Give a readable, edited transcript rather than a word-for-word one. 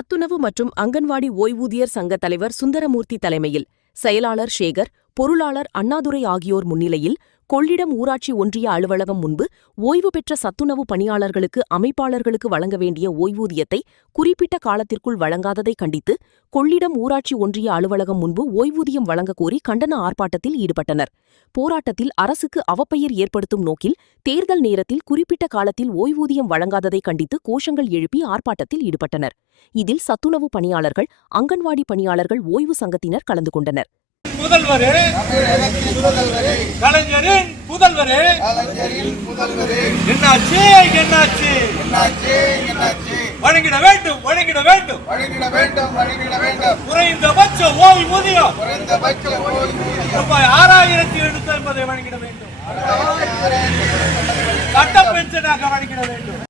சத்துணவு மற்றும் அங்கன்வாடி ஓய்வூதியர் சங்க தலைவர் சுந்தரமூர்த்தி தலைமையில் செயலாளர் சேகர், பொருளாளர் அண்ணாதுரை ஆகியோர் முன்னிலையில் கொள்ளிடம் ஊராட்சி ஒன்றிய அலுவலகம் முன்பு ஓய்வு பெற்ற சத்துணவு பணியாளர்களுக்கு அமைப்பாளர்களுக்கு வழங்க வேண்டிய ஓய்வூதியத்தை குறிப்பிட்ட காலத்திற்குள் வழங்காததை கண்டித்து கொள்ளிடம் ஊராட்சி ஒன்றிய அலுவலகம் முன்பு ஓய்வூதியம் வழங்க கோரி கண்டன ஆர்ப்பாட்டத்தில் ஈடுபட்டனர். போராட்டத்தில் அரசுக்கு அவப்பெயர் ஏற்படுத்தும் நோக்கில் தேர்தல் நேரத்தில் குறிப்பிட்ட காலத்தில் ஓய்வூதியம் வழங்காததை கண்டித்து கோஷங்கள் எழுப்பி ஆர்ப்பாட்டத்தில் ஈடுபட்டனர். இதில் சத்துணவு பணியாளர்கள், அங்கன்வாடி பணியாளர்கள் ஓய்வு சங்கத்தினர் கலந்து கொண்டனர். முதல்வரே, கலைஞரின் முதல்வரே, என்னாச்சு என்னாச்சு வழங்கிட வேண்டும் வழங்கிட வேண்டும் குறைந்தபட்ச ஓய்வூதியம் ரூபாய் 6750 வழங்கிட வேண்டும். சட்ட பென்ஷனாக வழங்கிட வேண்டும்.